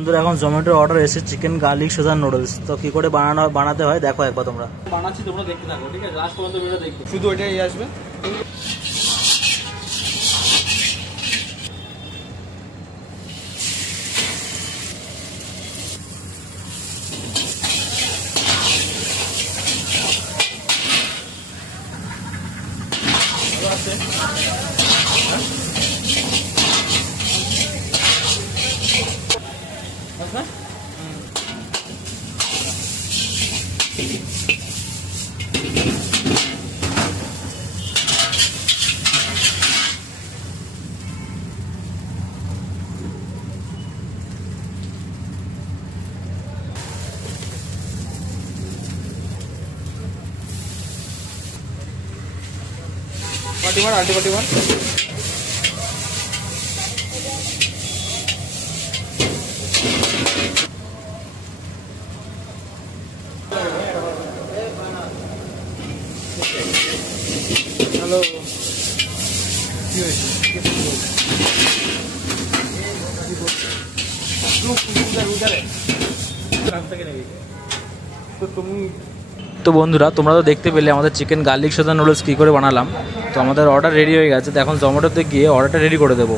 বন্ধুরা এখন জোম্যাটোর অর্ডার এসে চিকেন গার্লিক সোজা নুডলস। তো কি করে বানাতে হয় দেখো একবার তোমরা। বানাচ্ছি তোমরা দেখতে থাকো, ঠিক আছে? লাস্ট পর্যন্ত ভিডিও দেখবে, শুধু ওইটাই আসবে। আল্টি হ্যালো, কি হয়েছে? তো বন্ধুরা তোমরা তো দেখতে পেলে আমাদের চিকেন গার্লিক সোজা নুডলস কী করে বানালাম। তো আমাদের অর্ডার রেডি হয়ে গেছে। তো এখন জোম্যাটোতে গিয়ে অর্ডারটা রেডি করে দেবো।